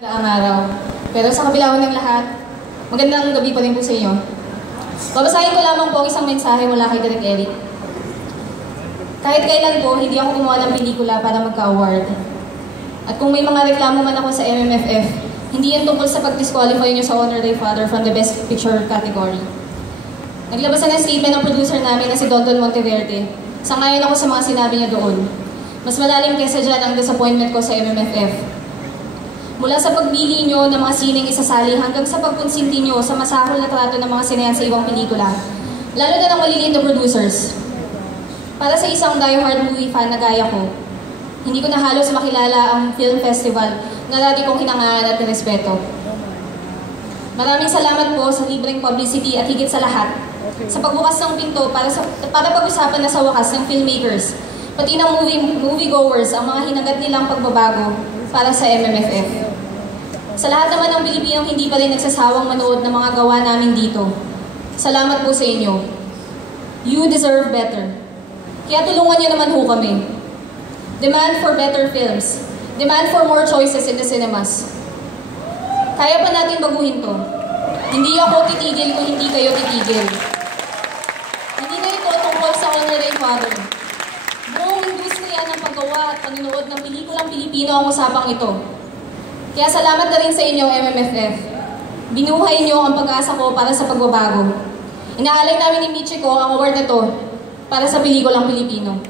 Ang araw. Pero sa kabila ng lahat, magandang gabi pa rin po sa inyo. Babasahin ko lamang po ang isang mensahe mula kay Direk Eric. Kahit kailan po, hindi ako gumawa ng pelikula para magka-award. At kung may mga reklamo man ako sa MMFF, hindi yan tungkol sa pag-disqualify nyo sa Honor Thy Father from the Best Picture category. Naglabas na ng statement ng producer namin na si Don Monteverde. Sangayon ako sa mga sinabi niya doon. Mas malalim kesa dyan ang disappointment ko sa MMFF. Mula sa pagpili nyo ng mga sining isasali hanggang sa pagkonsinti nyo sa masahol na trato ng mga sinehan sa ibang pelikula, lalo na ng maliliit na producers. Para sa isang die-hard movie fan na gaya ko, hindi ko na halos makilala ang film festival na dati kong hinangaan at respeto. Maraming salamat po sa libreng publicity at higit sa lahat, sa pagbukas ng pinto para pag-usapan na sa wakas ng filmmakers, pati ng moviegoers ang mga hinagat nilang pagbabago para sa MMFF. Sa lahat naman ng Pilipinong hindi pa rin nagsasawang manood ng mga gawa namin dito, salamat po sa inyo. You deserve better. Kaya tulungan niyo naman ho kami. Demand for better films. Demand for more choices in the cinemas. Kaya pa natin baguhin to. Hindi ako titigil kung hindi kayo titigil. Hindi na ito tungkol sa Honor Thy Father. Buong industriya ng paggawa at panunood ng pelikulang Pilipino ang usapang ito. Kaya salamat na rin sa inyo, MMFF. Binuhay niyo ang pag-asa ko para sa pagbabago. Inaalay namin ni Michiko ang award na to para sa pelikulang Pilipino.